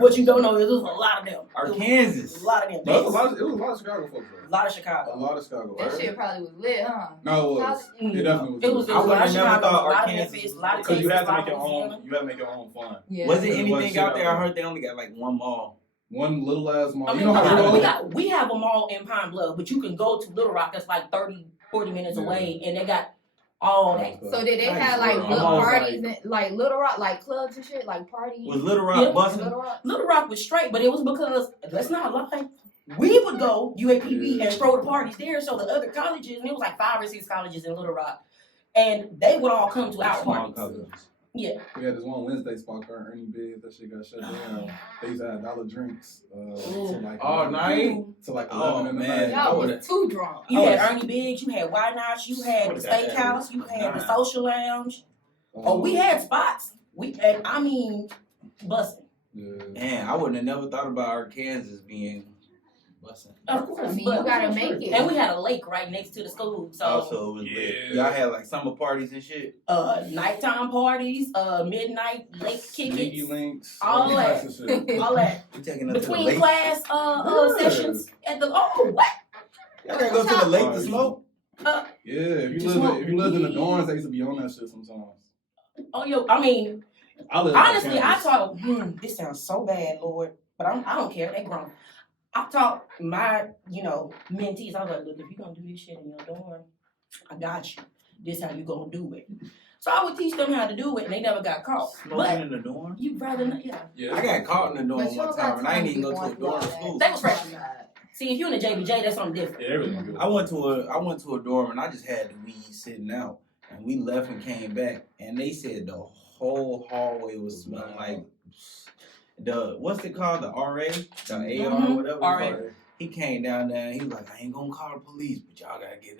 what you don't know is there's a lot of them. Arkansas. A lot of them. But it was a lot of Chicago folks, A though. lot of A Chicago. lot of Chicago. That right? shit probably was lit, huh? No, it was. It definitely was. It was I a lot would've of never Chicago, thought a lot of Arkansas Memphis, a was lot of Because you Texas, have to a lot make of your Louisiana. own. You have to make your own fun. Yeah. Was it It was anything shit out out there? I there. heard they only got like one mall. One little ass mall. I mean, You know how we have a mall in Pine Bluff, but you can go to Little Rock that's like 30, 40 minutes away, and they got all that. So did they have like good parties, like Little Rock, like clubs and shit, like parties? Was Little Rock busting? Little Rock was straight, but it was because, let's not lie, we would go UAPB and throw the parties there, so the other colleges, and it was like 5 or 6 colleges in Little Rock, and they would all come to our parties. Yeah. We had this one Wednesday spot called Ernie Big. That shit got shut down. They used to have dollar drinks till like all night. To like 11 in the night. Y'all was too drunk. You had Ernie Biggs, you had White Knots, you had the Steakhouse, you had the Social Lounge. We had spots. I mean, busting. Yeah. Man, I wouldn't have never thought about Arkansas being busting. Of course, I mean, you gotta make it. And we had a lake right next to the school, so Also, it was lit. Y'all had like summer parties and shit. Nighttime parties, midnight lake Niggy kickings, links, all that, all that. You taking us Between to the lake? class sessions at the what? Y'all gotta go to the lake to smoke. Yeah, if you lived in the dorms, they used to be on that shit sometimes. Oh, yo, I mean, honestly, I taught. This sounds so bad, Lord, but I don't care. They grown. I taught my, mentees. I was like, look, if you're gonna do this shit in your dorm, I got you. This how you gonna do it. So I would teach them how to do it, and they never got caught. Smoking in the dorm? You'd rather not, Yeah. I got caught in the dorm one time, and I didn't even go to a dorm school. They was fresh. See, if you're in the JBJ, that's something different. Yeah, I went to a dorm, and I just had the weed sitting out, and we left and came back, and they said the whole hallway was smelling like what's it called? The RA? The AR, whatever. RA. He came down there and he was like, I ain't gonna call the police, but y'all gotta get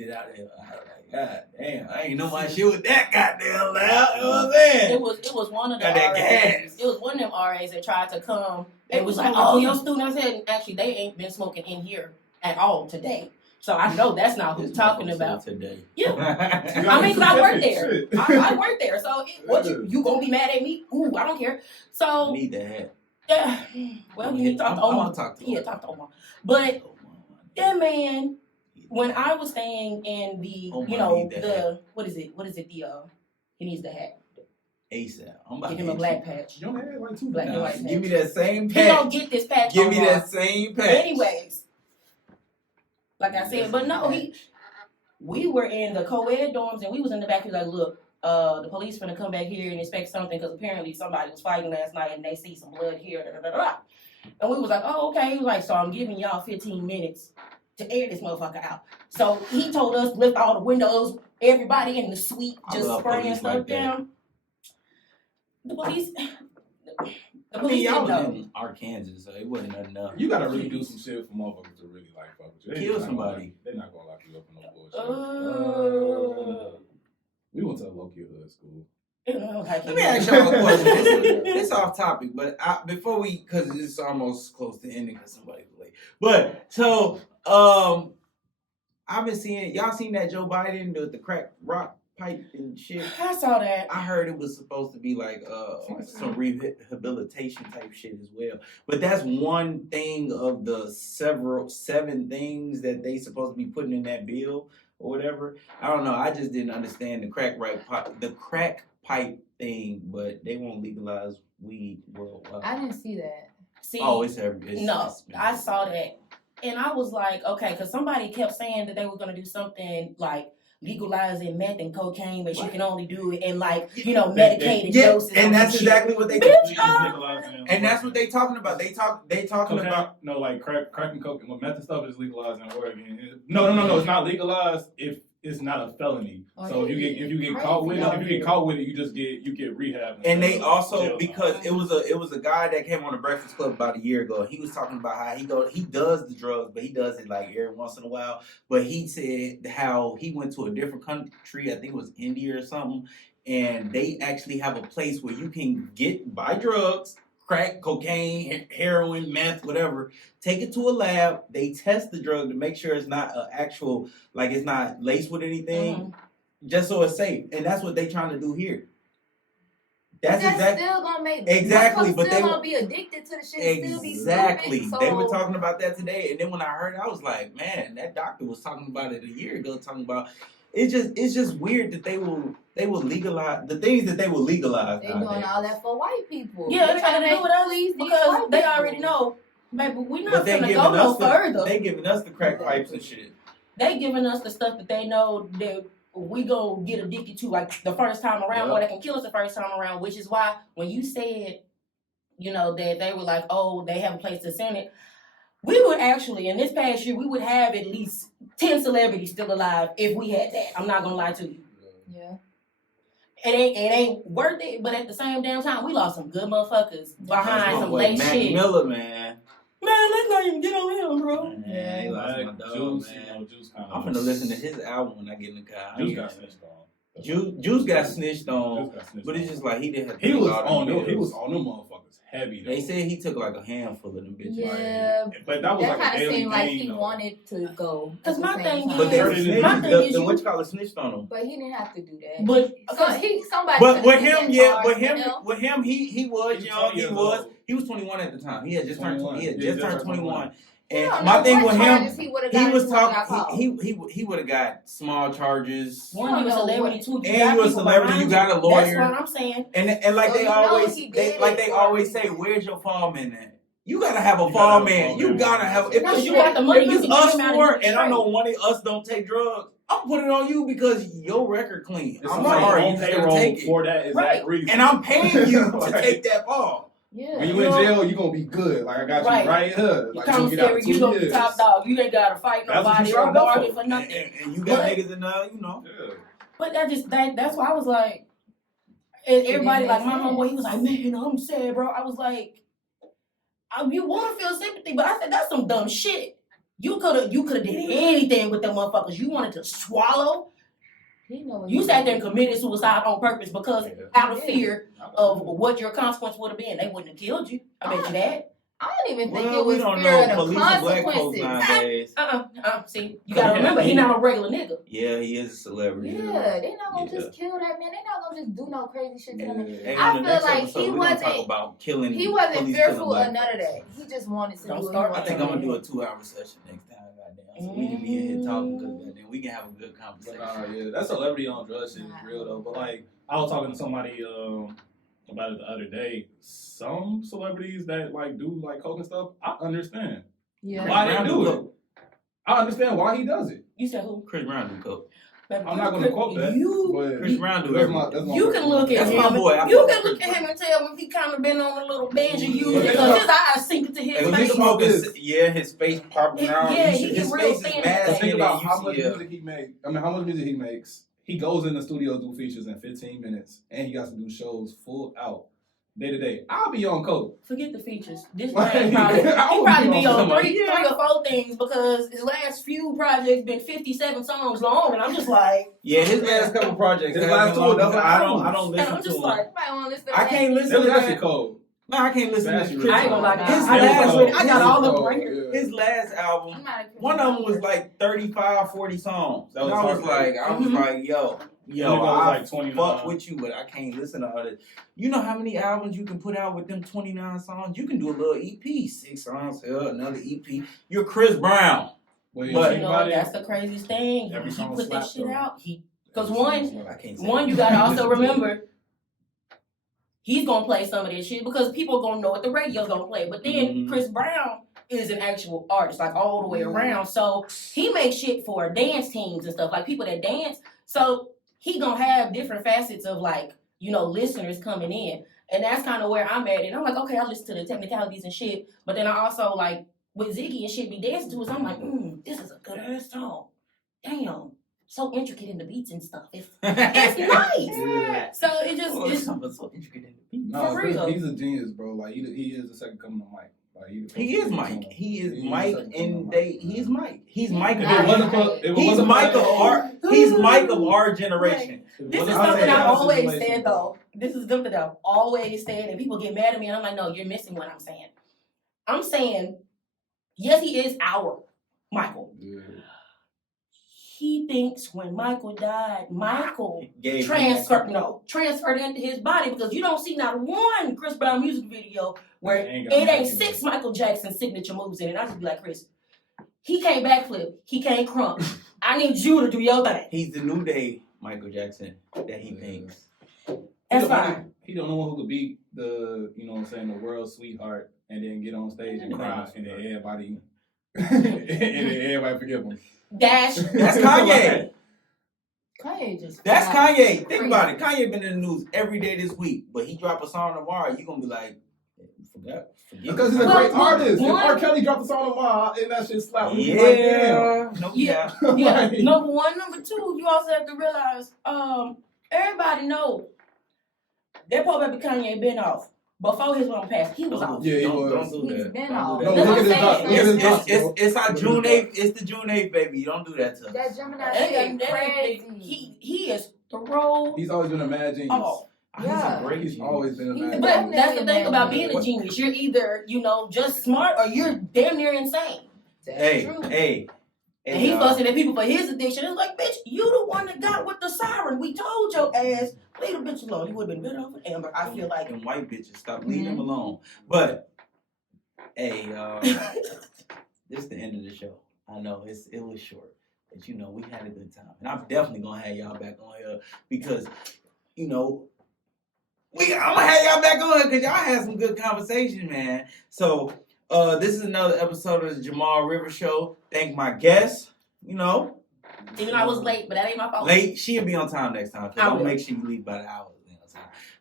it out of here. I was like, God damn, I ain't know my shit was that goddamn loud. You know what I'm saying? It was one of the Got that RAs. gas. It was one of them RAs that tried to come. It was like, oh, your student. I said, actually, they ain't been smoking in here at all today. So I know that's not who talking about today. Yeah. I mean, 'cause I worked there. I worked there. So what you gonna be mad at me? Ooh, I don't care. So I need that hat. yeah. Well, you need to talk to Omar. Talk to Yeah, talk to Omar. But that man, when I was staying in the, what is it? He needs the hat. ASAP. I'm about Give to him a black patch. You only had like 2 Black and white patch. Give me that same He patch. don't get this patch. Give me Omar. that same patch. Anyways, like I said, but no, we were in the co-ed dorms and we was in the back. He was like, look, the police finna come back here and inspect something because apparently somebody was fighting last night and they see some blood here. Da, da, da, da. And we was like, oh, okay. He was like, so I'm giving y'all 15 minutes to air this motherfucker out. So he told us lift all the windows, everybody in the suite just spraying stuff like down. The police. The police y'all didn't know. was in Arkansas, so it wasn't enough. You gotta really do some shit for motherfuckers to really like fuck with you. Kill somebody. They're not gonna lock you up for no bullshit. We went to a low-key hood school. Let me ask y'all a question. It's off topic, but before because it's almost close to ending because somebody's late. But so I've been seeing y'all seen that Joe Biden the crack rock pipe and shit. I saw that. I heard it was supposed to be like some rehabilitation type shit as well. But that's one thing of the 7 things that they supposed to be putting in that bill or whatever. I don't know. I just didn't understand the crack pipe thing, but they won't legalize weed worldwide. I didn't see that. See, I saw that. And I was like, okay, because somebody kept saying that they were going to do something like legalizing meth and cocaine, but you can only do it in medicated doses. And that's exactly what they do. And that's what they talking about. They talking cocaine, about like crack and cocaine. Well, meth and stuff is legalized in Oregon. No, it's not legalized if it's not a felony. So if you get caught with it, you get rehab. And they also because it was a guy that came on the Breakfast Club about a year ago. And he was talking about how he does the drugs, but he does it like every once in a while. But he said how he went to a different country, I think it was India or something, and they actually have a place where you can buy drugs, crack, cocaine, heroin, meth, whatever. Take it to a lab. They test the drug to make sure it's not actual, like it's not laced with anything, just so it's safe. And that's what they trying to do here. That's still gonna make but they gonna be addicted to the shit. Exactly. Still be stupid, They were talking about that today, and then when I heard it, I was like, man, that doctor was talking about it a year ago, talking about it's just weird that they will legalize the things that they will legalize. They doing all that for white people. Yeah, they're trying to do it us please because they already know, baby, we're not they gonna go no further. They giving us the crack pipes and shit. They giving us the stuff that they know that we gonna get addicted to, like the first time around, or they can kill us the first time around. Which is why when you said, you know, that they were like, oh, they have a place to send it. We would actually, in this past year, we would have at least 10 celebrities still alive if we had that. I'm not gonna lie to you. Yeah. It ain't worth it, but at the same damn time, we lost some good motherfuckers behind some late Mac shit. Miller, man. Man, let's not even get on him, bro. Man, he lost my dog, Juice, man. you know, Juice I'm gonna listen to his album when I get in the car. Juice got snitched on. Juice got snitched on, Juice got snitched but on. it's just like he didn't have to He take was all on them them. He bills. was on them motherfuckers heavy. Though. They said he took like a handful of them bitches. Yeah. But that was That like a kind of daily seemed like thing, he though. wanted to go. Cause my thing But they is, snitched. my thing is The you- witch collar snitched on him. But he didn't have to do that. but Somebody. But could've with been him, that yeah, hard with him, he was He was young. 20 years old. He was 21 at the time. He had just turned 21. he had Yeah, just turned 21. You And don't my know thing what with him, charges he would've he got was if he would've got talking. caught. He would have got small charges. one, you a celebrity, two, And you a celebrity, you got a lawyer. That's what I'm saying. And like So they you know always he did they it. always say, where's your fall man at? You gotta have a You fall gotta have a man. fall You man. gotta have. If Because it's, you got the money, if you it's can us get him out four, of the and I trade. know one of us don't take drugs, I'm putting it on you because your record clean. It's I'm somebody sorry, on you just gotta payroll take it. for that exact Right. reason. And I'm paying you to Like, take that fall. Yeah. When you in jail, you gonna be good. Like I got Right. you right here. Like Come you get out scary, in you 2 gonna be years. top dog. You ain't gotta fight That's what you nobody or signed up bargain for. for nothing. And you got But- niggas in you know. Yeah. But that's why I was like, and everybody, like my homeboy, he was like, man, I'm sad, bro. I was like, you want to feel sympathy, but I said that's some dumb shit. You could have did anything with them motherfuckers. You wanted to swallow. He know what You he sat there did. and committed suicide on purpose because out of fear of what your consequence would have been, they wouldn't have killed you. I bet you that. I don't even think Well, it we was don't fear know of the police and black folks consequences. nowadays. See, you gotta remember, he not a regular nigga. Yeah, he is a celebrity. Yeah, they not gonna Yeah. just kill that man. They not gonna just do no crazy shit to that man. Hey, I on the feel next like episode, he we're gonna wasn't- talk about killing. He wasn't police fearful killing of black none of folks. that. He just wanted to Don't do what start he I wanted think to I'm gonna do. do a 2-hour session next time, goddamn. So we can be in here talking because goddamn, we can have a good But conversation. yeah, that celebrity on drugs shit is real though. But like, I was talking to somebody about it the other day. Some celebrities that like do like coke and stuff, I understand Yeah. why Brown they do do it. coke. I understand why he does it. You said who? Chris Brown do coke. Baby, I'm not gonna quote that, You, but Chris Brown do that's everything. my you can look at That's him. my boy. I You fuck can with look Chris at him and tell if he kind of been on a little binge and used Yeah. because his eyes sink to his Hey, when face. you smoking, yeah, his face popping out. Yeah, he his get real face is thin. mad Think thin about than how much UCL. music he makes. I mean, how much music he makes. He goes in the studio do features in 15 minutes, and he got to do shows full out, day to day. I'll be on coke. Forget the features. This Like, man probably, he I would probably be be on on somebody. three or four things because his last few projects been 57 songs long, and I'm just like, Yeah, his last couple projects. His have last been long. two double I albums. don't and listen I'm to just him. like, You might want to listen to I that. can't listen That to was that. shit cold. No, I can't listen to That's Chris. really I ain't gonna lie. His I last got one- I got all the cold, right here. yeah. His last album, You might have one of them was like 35, 40 songs. That And was I was hard. like, yo, Then it goes I like 29. fuck with you, but I can't listen to all this. You know how many albums you can put out with them 29 songs? You can do a little EP, 6 songs, hell, another EP. You're Chris Brown. Well, But- You know, that's the craziest thing. Every He song put that slaps, shit though. out. Because one, I can't say you gotta also remember, he's gonna play some of that shit because people are gonna know what the radio's gonna play. But then Mhm. Chris Brown is an actual artist, like all the way around. So he makes shit for dance teams and stuff, like people that dance. So he gonna have different facets of like, you know, listeners coming in. And that's kind of where I'm at. And I'm like, okay, I listen to the technicalities and shit. But then I also like with Ziggy and shit be dancing to it. So I'm like, this is a good ass song. Damn. So intricate in the beats and stuff. It's nice. Yeah. So it just Oh, it's something so intricate in the beat. No, For Chris, real. he's a genius, bro. Like he is the second coming of Mike. Like He is Mike. He is Mike, second coming and of they. Mike. He's Mike. He's Mike. If of it our- wasn't for, if it He's wasn't Mike for of that- our. He's Mike of our generation. if it this is wasn't for something that I always situation, said though. This is something that I've always said, and people get mad at me, and I'm like, no, you're missing what I'm saying. I'm saying, yes, he is our Michael. Yeah. He thinks when Michael died, Michael Gave transferred into his body because you don't see not one Chris Brown music video where It ain't it got ain't nothing. 6 Michael Jackson signature moves in it. I just be like, Chris, he can't backflip, he can't crump. I need you to do your thing. He's the new day Michael Jackson that he thinks. That's fine. He don't know who could beat the, you know what I'm saying, the world's sweetheart and then get on stage and cry and then everybody forgive him. That's Kanye. Kanye just. That's Kanye. Think about it. Kanye been in the news every day this week, but he drop a song tomorrow. You gonna be like, forget. Because he's a great artist. If R. Kelly dropped a song tomorrow and that shit slapped, yeah. Yeah. Number one. Number two, you also have to realize, everybody know that Pope Baby Kanye been off. Before his one passed, he was off. Yeah, he Don't was. do that. He's been Don't off. do No, that. look at his doc. It's our June 8th. It's the June 8th, baby. You don't do that to us. That Gemini shit crazy. He is throw. He's always been a mad genius. off. Yeah. He's always been a mad But genius. that's the thing about being a genius. You're either, just smart or you're damn near insane. Hey, True. hey. And he fussing at people for his addiction. It's like, bitch, you the one that got with the siren. We told your ass, leave the bitch alone. You would have been better off with Amber. I feel like. And white bitches, stop leaving them alone. But, hey, this is the end of the show. I know it was short, but we had a good time, and I'm definitely gonna have y'all back on here because, I'm gonna have y'all back on here because y'all had some good conversation, man. So, this is another episode of the Jahmal River Show. Thank my guests. Even though I was late, but that ain't my fault. Late, she'll be on time next time. So I'll make sure you leave by the hour.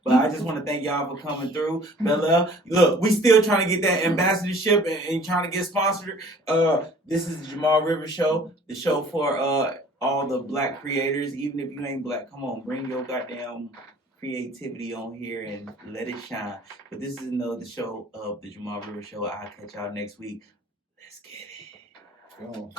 But I just want to thank y'all for coming through. Bella, look, we still trying to get that ambassadorship and trying to get sponsored. This is the Jahmal River Show, the show for all the black creators. Even if you ain't black, come on, bring your goddamn creativity on here and let it shine. But this is another show of the Jahmal River Show. I'll catch y'all next week. Let's get it. Go.